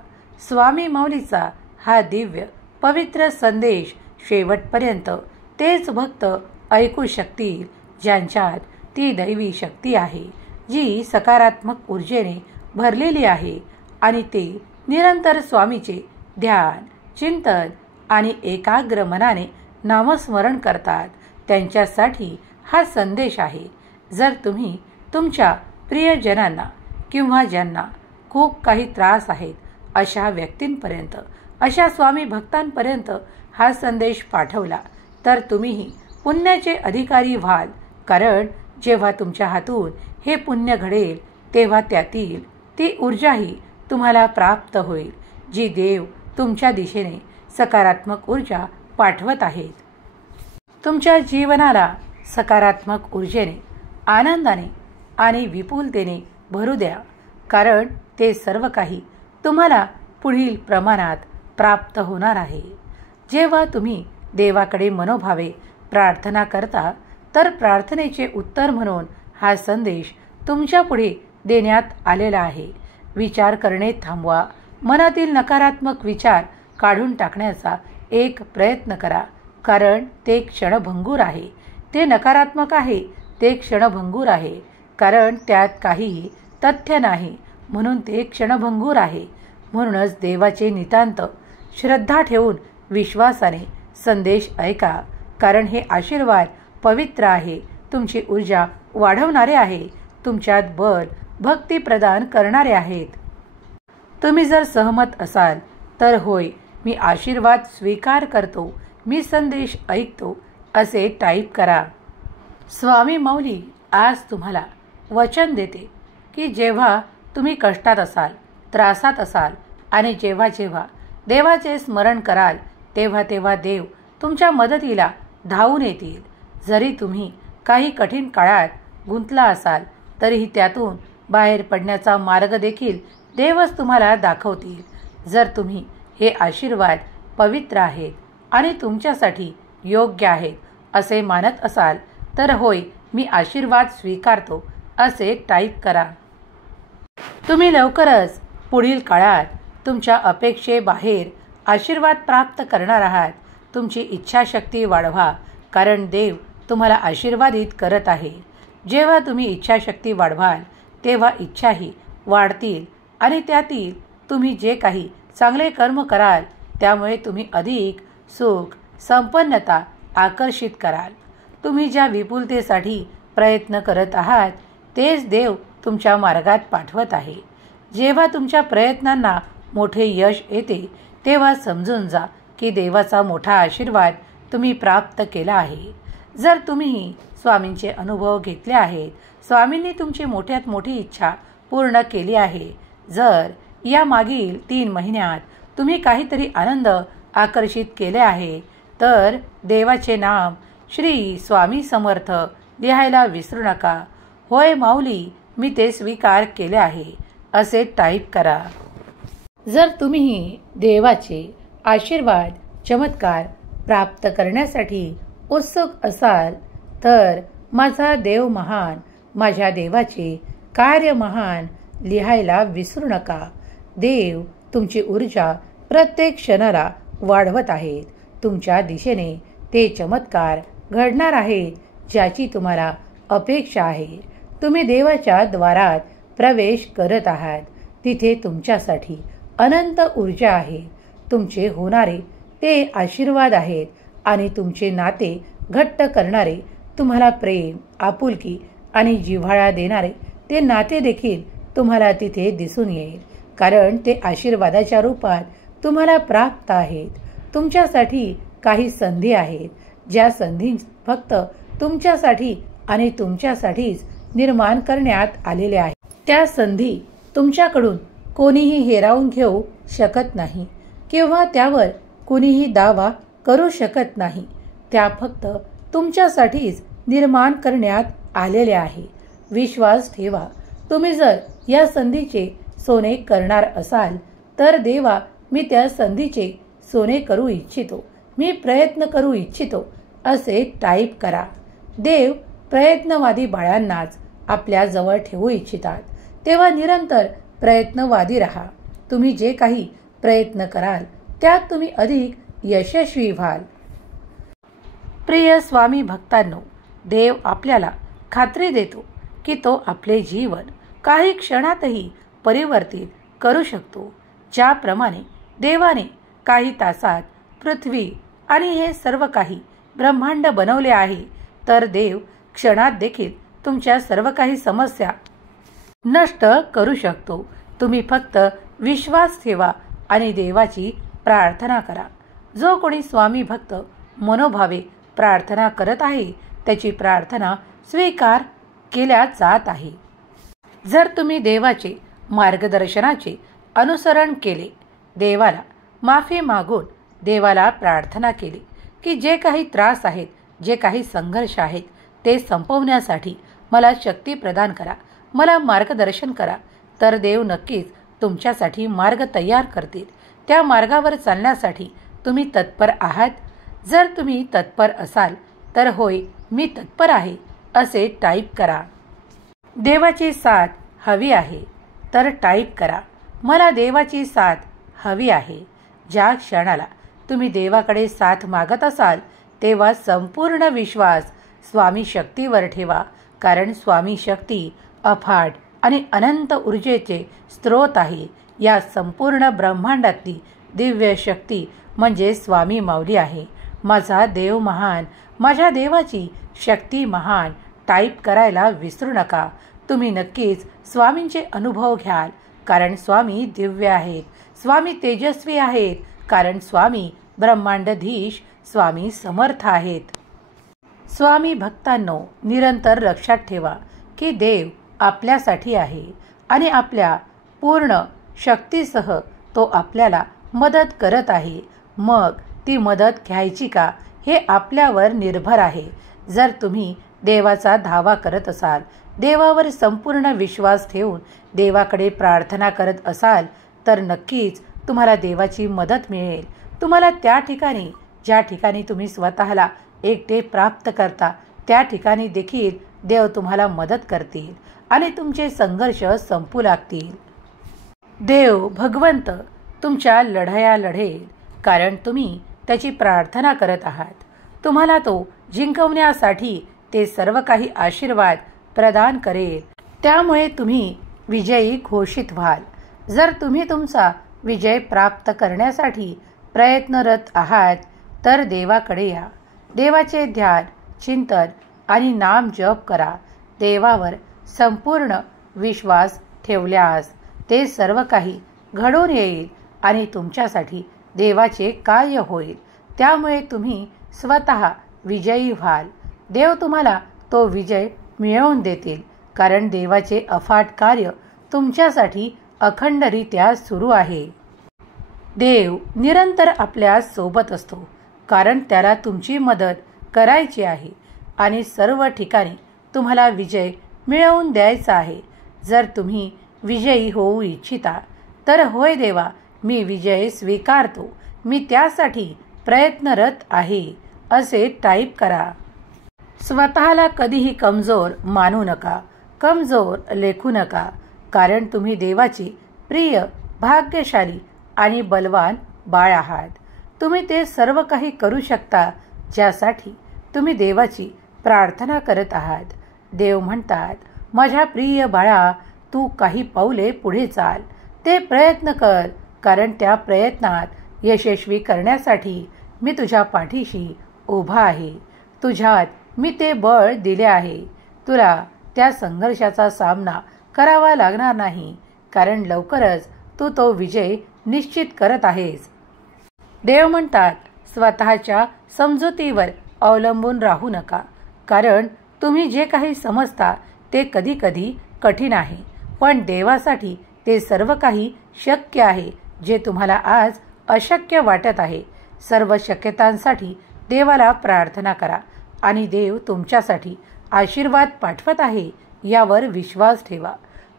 स्वामी माऊलीचा हा दिव्य पवित्र संदेश शेवटपर्यंत तेच भक्त ऐकू शकतील ज्यांच्यात ती दैवी शक्ती आहे जी सकारात्मक ऊर्जेने भरलेली आहे आणि ते निरंतर स्वामीचे ध्यान, चिंतन आणि एकाग्र मनाने नामस्मरण करतात. त्यांच्यासाठी हा संदेश आहे. जर तुम्ही तुमच्या प्रियजनांना किंवा ज्यांना खूप काही त्रास आहेत अशा व्यक्तींपर्यंत, अशा स्वामी भक्तांपर्यंत हा संदेश पाठवला तर तुम्हीही पुण्याचे अधिकारी व्हाल. कारण जेव्हा तुमच्या हातून हे पुण्य घडेल तेव्हा त्यातील ती ऊर्जाही तुम्हाला प्राप्त होईल जी देव तुमच्या दिशेने सकारात्मक ऊर्जा पाठवत आहेत. तुमच्या जीवनाला सकारात्मक ऊर्जेने, आनंदाने आणि विपुलतेने भरू द्या. कारण ते सर्व काही तुम्हाला पुढील प्रमाणात प्राप्त होणार आहे. जेव्हा तुम्ही देवाकडे मनोभावे प्रार्थना करता तर प्रार्थनेचे उत्तर म्हणून हा संदेश तुमच्या पुढे देण्यात आलेला आहे. विचार करणे थांबवा. मनातील नकारात्मक विचार काढून टाकण्याचा एक प्रयत्न करा. कारण ते क्षणभंगूर आहे. ते नकारात्मक आहे. ते क्षणभंगूर आहे. कारण त्यात काहीही तथ्य नाही म्हणून ते क्षणभंगूर आहे. म्हणूनच देवाचे नितांत श्रद्धा ठेवून विश्वासाने संदेश ऐका. कारण हे आशीर्वाद पवित्र आहे. तुमची ऊर्जा वाढवणारे आहे. तुमच्यात बल, भक्ती प्रदान करणारे आहेत. तुम्ही जर सहमत असाल तर होय मी आशीर्वाद स्वीकार करतो, मी संदेश ऐकतो असे टाईप करा. स्वामी माऊली आज तुम्हाला वचन देते की जेव्हा तुम्ही कष्टात असाल, त्रासात असाल आणि जेव्हा जेव्हा देवाचे स्मरण कराल तेव्हा तेव्हा देव तुमच्या मदतीला धावून येतील. जरी तुम्ही काही कठीण काळात गुंतला असाल तरीही त्यातून बाहेर पडण्याचा मार्ग देखील देवच तुम्हाला दाखवतील. जर तुम्ही हे आशीर्वाद पवित्र आहेत आणि तुमच्यासाठी योग्य आहेत असे मानत असाल तर होय मी आशीर्वाद स्वीकारतो असे टाईप करा. तुम्ही लवकरच पुढील काळात तुमच्या अपेक्षेबाहेर आशीर्वाद प्राप्त करणार आहात. तुमची इच्छाशक्ती वाढवा. कारण देव तुम्हाला आशीर्वादित करत आहे. जेव्हा तुम्ही इच्छाशक्ती वाढवाल तेव्हा इच्छाही वाढतील आणि त्यातील तुम्ही जे काही चांगले कर्म कराल त्यामुळे तुम्ही अधिक सुख, संपन्नता आकर्षित कराल. तुम्ही ज्या विपुलतेसाठी प्रयत्न करत आहात तेच देव तुमच्या मार्गात पाठवत आहे. जेव्हा तुमच्या प्रयत्नांना मोठे यश येते तेव्हा समजून जा की देवाचा मोठा आशीर्वाद तुम्ही प्राप्त केला आहे. जर तुम्ही स्वामींचे अनुभव घेतले आहेत, स्वामींनी तुमची मोठ्यात मोठी इच्छा पूर्ण केली आहे, जर या मागील 3 महिन्यात तुम्ही काहीतरी आनंद आकर्षित केले आहे तर देवाचे नाम श्री स्वामी समर्थ लिहायला विसरू नका. होय माऊली मी ते स्वीकार केले आहे असे टाईप करा. जर तुम्ही देवाचे आशीर्वाद, चमत्कार प्राप्त करण्यासाठी उत्सुक असाल तर माझा देव महान, माझ्या देवाचे कार्य महान लिहायला विसरू नका. देव तुमची ऊर्जा प्रत्येक क्षणाला वाढवत आहेत. तुमच्या दिशेने ते चमत्कार घडणार आहेत ज्याची तुम्हाला अपेक्षा आहे. तुम्ही देवाच्या द्वारात प्रवेश करत आहात. तिथे तुमच्यासाठी अनंत ऊर्जा आहे. तुमचे होणारे ते आशीर्वाद आहेत आणि तुमचे नाते घट्ट करणारे, तुम्हाला प्रेम, आपुलकी आणि जिव्हाळा देणारे ते नाते देखील तुम्हाला तिथे दिसून येईल. कारण ते आशीर्वादाच्या रूपात तुम्हाला प्राप्त आहेत. तुमच्यासाठी काही संधी आहेत, ज्या संधी फक्त तुमच्यासाठी आणि तुमच्यासाठीच निर्माण करण्यात आलेल्या आहेत. त्या संधी तुमच्याकडून कोणीही हिरावून घेऊ शकत नाही किंवा त्यावर कुणीही दावा करू शकत नाही. त्या फक्त तुमच्यासाठीच निर्माण करण्यात आलेल्या आहे. विश्वास ठेवा. तुम्ही जर या संधीचे सोने करणार असाल तर देवा, मी त्या संधीचे सोने करू इच्छितो, मी प्रयत्न करू इच्छितो असे टाईप करा. देव प्रयत्नवादी बाळांनाच आपल्या जवळ ठेवू इच्छितात. तेव्हा निरंतर प्रयत्नवादी राहा. तुम्ही जे काही प्रयत्न कराल त्यात तुम्ही अधिक यशस्वी व्हाल. प्रिय स्वामी भक्तांनो, देव आपल्याला खात्री देतो की तो आपले जीवन काही क्षणातही परिवर्तित करू शकतो. ज्याप्रमाणे देवाने काही तासात पृथ्वी आणि हे सर्व काही ब्रह्मांड बनवले आहे, तर देव क्षणात देखील तुमच्या सर्व काही समस्या नष्ट करू शकतो. तुम्ही फक्त विश्वास ठेवा आणि देवाची प्रार्थना करा. जो कोणी स्वामी भक्त मनोभावे प्रार्थना करत आहे त्याची प्रार्थना स्वीकार केल्या जात आहे. जर तुम्ही देवाचे मार्गदर्शनाचे अनुसरण केले, देवाला माफी मागून देवाला प्रार्थना केली की जे काही त्रास आहेत, जे काही संघर्ष आहेत ते संपवण्यासाठी मला शक्ती प्रदान करा, मला मार्गदर्शन करा, तर देव नक्कीच तुमच्यासाठी मार्ग तयार करतील. त्या मार्गावर चालण्यासाठी तुम्ही तत्पर आहात. जर तुम्ही तत्पर असाल तर होय, मी तत्पर आहे असे टाईप करा. देवाची साथ हवी आहे तर टाईप करा, मला देवाची साथ हवी आहे. ज्या क्षणाला तुम्ही देवाकडे साथ मागत असाल तेव्हा संपूर्ण विश्वास स्वामी शक्तीवर ठेवा, कारण स्वामी शक्ती अफाट आणि अनंत ऊर्जेचे स्रोत आहे. या संपूर्ण ब्रह्मांडातली दिव्य शक्ती म्हणजे स्वामी माऊली आहे. माझा देव महान, माझ्या देवाची शक्ती महान टाईप करायला विसरू नका. तुम्ही नक्कीच स्वामींचे अनुभव घ्याल, कारण स्वामी दिव्य आहेत, स्वामी तेजस्वी आहेत, कारण स्वामी ब्रह्मांडधीश, स्वामी समर्थ आहेत. स्वामी भक्तांनो, निरंतर लक्षात ठेवा की देव आपल्यासाठी आहे आणि आपल्या पूर्ण शक्तीसह तो आपल्याला मदत करत आहे. मग ती मदत घ्यायची का हे आपल्यावर निर्भर आहे. जर तुम्ही देवाचा धावा करत असाल, देवावर संपूर्ण विश्वास ठेवून देवाकडे प्रार्थना करत असाल तर नक्कीच तुम्हाला देवाची मदत मिळेल. तुम्हाला त्या ठिकाणी ज्या ठिकाणी तुम्ही स्वतःला एकटे प्राप्त करता त्या ठिकाणी देखील देव तुम्हाला मदत करतील आणि तुमचे संघर्ष संपू लागतील. देव भगवंत तुमच्या लढाया लढेल, कारण तुम्ही त्याची प्रार्थना करत आहात. तुम्हाला तो जिंकवण्यासाठी ते सर्व काही आशीर्वाद प्रदान करेल. त्यामुळे तुम्ही विजयी घोषित व्हाल. जर तुम्ही तुमचा विजय प्राप्त करण्यासाठी प्रयत्नरत आहात तर देवाकडे या. देवाचे ध्यान, चिंतन आणि नाम जप करा. देवावर संपूर्ण विश्वास ठेवल्यास ते सर्व काही घडून येईल आणि तुमच्यासाठी देवाचे कार्य होईल. त्यामुळे तुम्ही स्वतः विजयी व्हाल. देव तुम्हाला तो विजय मिळवून देतील, कारण देवाचे अफाट कार्य तुमच्यासाठी अखंडरित्या सुरू आहे. देव निरंतर आपल्या सोबत असतो, कारण त्याला तुमची मदत करायची आहे आणि सर्व ठिकाणी तुम्हाला विजय मिळवून द्यायचा आहे. जर तुम्ही विजयी होऊ इच्छिता तर होय देवा, मी विजय स्वीकारतो, मी त्यासाठी प्रयत्नरत आहे असे टाईप करा. स्वतःला कधीही कमजोर मानू नका, कमजोर लेखू नका, कारण तुम्ही देवाची प्रिय, भाग्यशाली आणि बलवान बाळ आहात. तुम्ही ते सर्व काही करू शकता ज्यासाठी तुम्ही देवाची प्रार्थना करत आहात. देव म्हणतात, माझ्या प्रिय बाळा, तू काही पाऊले पुढे चाल, ते प्रयत्न कर, कारण त्या प्रयत्नात यशस्वी करण्यासाठी मी तुझ्या पाठीशी उभा आहे. तुझ्यात मी ते बळ दिले आहे. तुला त्या संघर्षाचा सामना करावा लागणार नाही, कारण लवकरच तू तो विजय निश्चित करत आहेस. देव म्हणतात, स्वतःच्या समजुतीवर अवलंबून राहू नका, कारण तुम्ही जे काही समजता ते कधी कधी कठीण आहे, पण देवासाठी ते सर्व काही शक्य आहे जे तुम्हाला आज अशक्य वाटत आहे. सर्व शक्यतांसाठी देवाला प्रार्थना करा आणि देव तुमच्यासाठी आशीर्वाद पाठवत आहे यावर विश्वास ठेवा.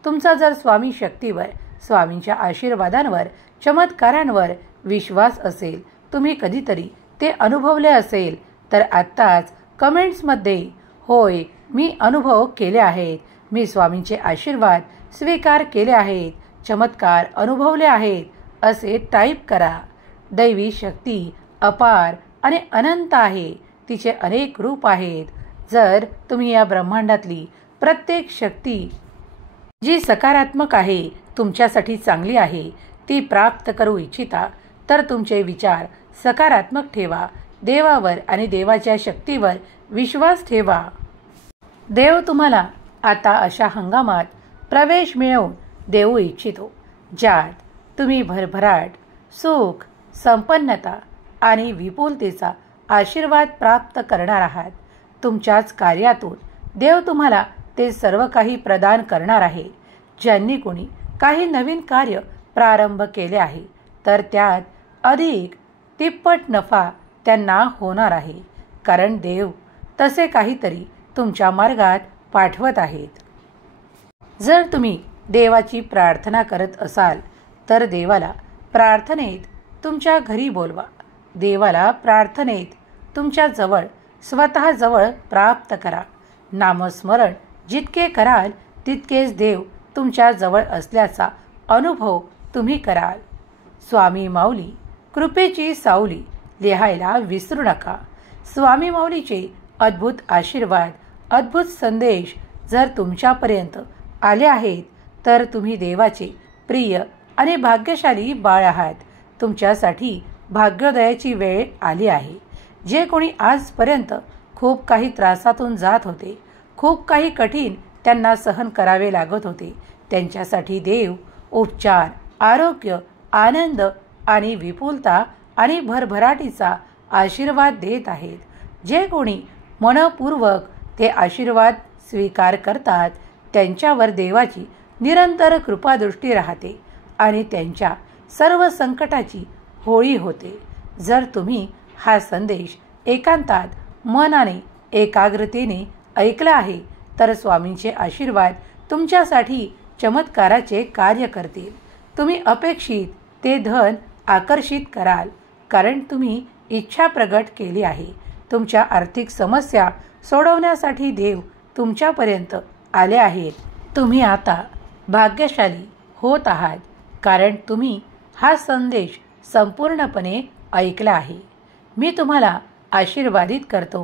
तुमचा जर स्वामी शक्तीवर, स्वामींच्या आशीर्वादांवर, चमत्कारांवर विश्वास असेल, तुम्ही कधीतरी ते अनुभवले असेल, तर आत्ताच कमेंट्समध्ये होय मी अनुभव केले आहेत, मी स्वामींचे आशीर्वाद स्वीकार केले आहेत, चमत्कार अनुभवले आहेत असे टाईप करा. दैवी शक्ती अपार आणि अनंत आहे. तिचे अनेक रूप आहेत. जर तुम्ही या ब्रह्मांडातली प्रत्येक शक्ती जी सकारात्मक आहे, तुमच्यासाठी चांगली आहे, ती प्राप्त करू इच्छिता, तर तुमचे विचार सकारात्मक ठेवा. देवावर आणि देवाच्या शक्तीवर विश्वास ठेवा. देव तुम्हाला आता अशा हंगामात प्रवेश मिळवून देऊ इच्छितो ज्यात तुम्ही भरभराट, सुख, संपन्नता आणि विपुलतेचा आशीर्वाद प्राप्त करणार आहात. तुमच्याच कार्यातून देव तुम्हाला ते सर्व काही प्रदान करणार आहे. ज्यांनी कोणी काही नवीन कार्य प्रारंभ केले आहे, तर त्यात अधिक तिप्पट नफा त्यांना होणार आहे, कारण देव तसे काहीतरी तुमच्या मार्गात पाठवत आहेत. जर तुम्ही देवाची प्रार्थना करत असाल, तर देवाला प्रार्थनेत तुमच्या घरी बोलवा. देवाला प्रार्थनेत तुमच्या जवळ, स्वतः जवळ प्राप्त करा. नामस्मरण जितके कराल तितकेच देव तुमच्या जवळ असल्याचा अनुभव तुम्ही कराल. स्वामी माऊली कृपेची सावली लिहायला विसरू नका. स्वामी माऊलीचे अद्भुत आशीर्वाद, अद्भुत संदेश जर तुमच्यापर्यंत आले आहेत, तर तुम्ही देवाचे प्रिय आणि भाग्यशाली बाळ आहात. तुमच्यासाठी भाग्योदयाची वेळ आली आहे. जे कोणी आजपर्यंत खूप काही त्रासातून जात होते, खूप काही कठीण त्यांना सहन करावे लागत होते, त्यांच्यासाठी देव उपचार, आरोग्य, आनंद आणि विपुलता आणि भरभराटीचा आशीर्वाद देत आहेत. जे कोणी मनपूर्वक ते आशीर्वाद स्वीकार करतात, त्यांच्यावर देवाची निरंतर कृपादृष्टी राहते आणि त्यांच्या सर्व संकटाची होळी होते. जर तुम्ही हा संदेश एकांतात, मनाने, एकाग्रतेने ऐकला आहे, तर स्वामींचे आशीर्वाद तुमच्यासाठी चमत्काराचे कार्य करतील. तुम्ही अपेक्षित ते धन आकर्षित कराल, कारण तुम्ही इच्छा प्रगट केली आहे. तुमच्या आर्थिक समस्या सोडवण्यासाठी देव तुमच्यापर्यंत आले आहेत. तुम्ही आता भाग्यशाली होत आहात, कारण तुम्ही हा संदेश संपूर्णपणे ऐकला आहे. मी तुम्हाला आशीर्वादित करतो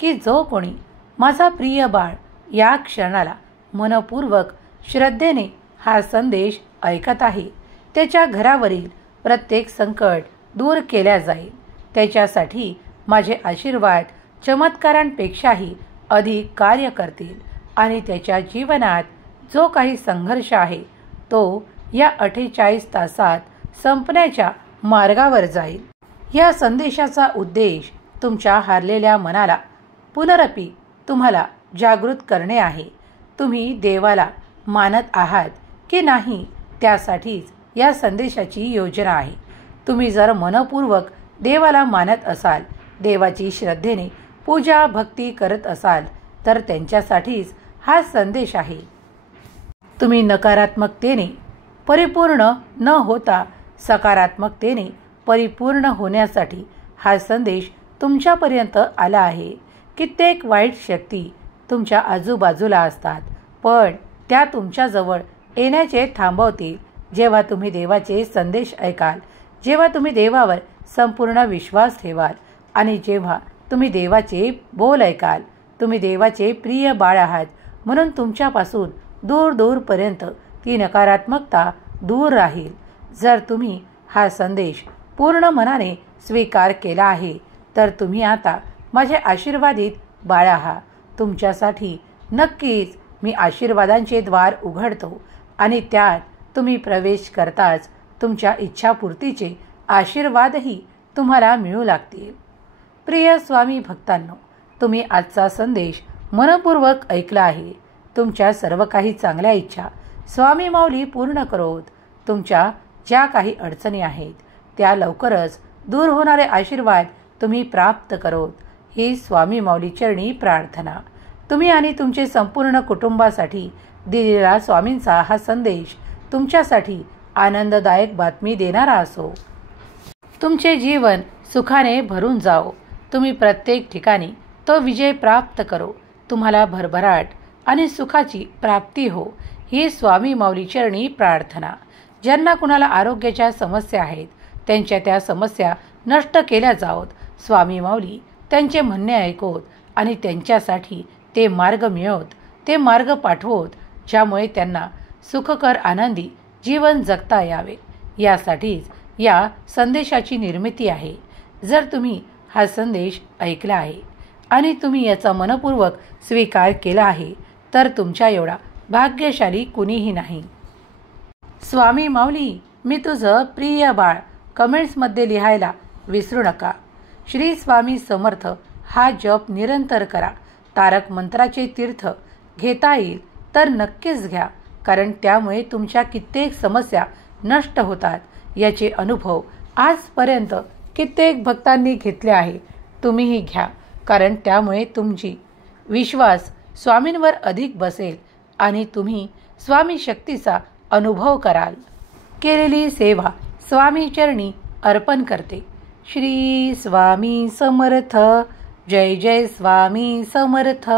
की जो कोणी माझा प्रिय बाळ या क्षणाला मनपूर्वक श्रद्धेने हा संदेश ऐकत आहे, त्याच्या घरावरील प्रत्येक संकट दूर केल्या जाईल. त्याच्यासाठी माझे आशीर्वाद चमत्कारांपेक्षाही अधिक कार्य करतील आणि त्याच्या जीवनात जो काही संघर्ष आहे, तो या 48 तासात संपण्याच्या मार्गावर जाईल. या संदेशाचा उद्देश तुमच्या हारलेल्या मनाला पुनरपी तुम्हाला जागृत करणे आहे. तुम्ही देवाला मानत आहात की नाही, त्यासाठीच या संदेशाची योजना आहे. तुम्ही जर मनपूर्वक देवाला मानत असाल, देवाची श्रद्धेने पूजा भक्ती करत असाल, तर त्यांच्यासाठीच हा संदेश आहे. तुम्ही नकारात्मकतेने परिपूर्ण न होता सकारात्मकतेने परिपूर्ण होण्यासाठी हा संदेश तुमच्यापर्यंत आला आहे. कित्येक वाईट शक्ती तुमच्या आजूबाजूला असतात, पण त्या तुमच्याजवळ येण्याचे थांबवतील जेव्हा तुम्ही देवाचे संदेश ऐकाल, जेव्हा तुम्ही देवावर संपूर्ण विश्वास ठेवाल आणि जेव्हा तुम्ही देवाचे बोल ऐकाल. तुम्ही देवाचे प्रिय बाळ आहात, म्हणून तुमच्यापासून दूर दूरपर्यंत ती नकारात्मकता दूर राहील. जर तुम्ही हा संदेश पूर्ण मनाने स्वीकार केला आहे, तर तुम्ही आता माझे आशीर्वादित बाळ आहात. तुमच्यासाठी नक्कीच मी आशीर्वादांचे द्वार उघडतो आणि त्यात तुम्ही प्रवेश करताच तुमच्या इच्छापूर्तीचे आशीर्वादही तुम्हाला मिळू लागतील. प्रिय स्वामी भक्तांनो, तुम्ही आजचा संदेश मनपूर्वक ऐकला आहे. तुमच्या सर्व काही चांगल्या इच्छा स्वामी माऊली पूर्ण करोत. तुमच्या ज्या काही अडचणी आहेत त्या लवकरच दूर होणारे आशीर्वाद तुम्ही प्राप्त करोत, ही स्वामी माऊली चरणी प्रार्थना. तुम्ही आणि तुमचे संपूर्ण कुटुंबासाठी दिलेला स्वामींचा हा संदेश तुमच्यासाठी आनंददायक बातमी देणारा असो. तुमचे जीवन सुखाने भरून जाओ. तुम्ही प्रत्येक ठिकाणी तो विजय प्राप्त करो. तुम्हाला भरभराट आणि सुखाची प्राप्ती हो, ही स्वामी माऊली चरणी प्रार्थना. ज्यांना कुणाला आरोग्याच्या समस्या आहेत त्यांच्या त्या समस्या नष्ट केल्या जावोत. स्वामी माऊली त्यांचे म्हणणे ऐकवत आणि त्यांच्यासाठी ते मार्ग मिळवत, ते मार्ग पाठवत, ज्यामुळे त्यांना सुखकर आनंदी जीवन जगता यावे. यासाठीच या संदेशाची निर्मिती आहे. जर तुम्ही हा संदेश ऐकला आहे आणि तुम्ही याचा मनपूर्वक स्वीकार केला आहे तर तुमच्या एवढा भाग्यशाली कुणीही नाही. स्वामी माऊली मी तुझं प्रिय बाळ कमेंट्समध्ये लिहायला विसरू नका. श्री स्वामी समर्थ हा जप निरंतर करा. तारक मंत्राचे तीर्थ घेता येईल तर नक्कीच घ्या, कारण त्यामुळे तुमच्या कित्येक समस्या नष्ट होतात. याचे अनुभव आजपर्यंत कित्येक भक्तांनी घेतले आहे. तुम्हीही घ्या, कारण त्यामुळे तुमची विश्वास स्वामींवर अधिक बसेल आणि तुम्ही स्वामी शक्तीचा अनुभव कराल. केलेली सेवा स्वामी चरणी अर्पण करते. श्री स्वामी समर्थ. जय जय स्वामी समर्थ.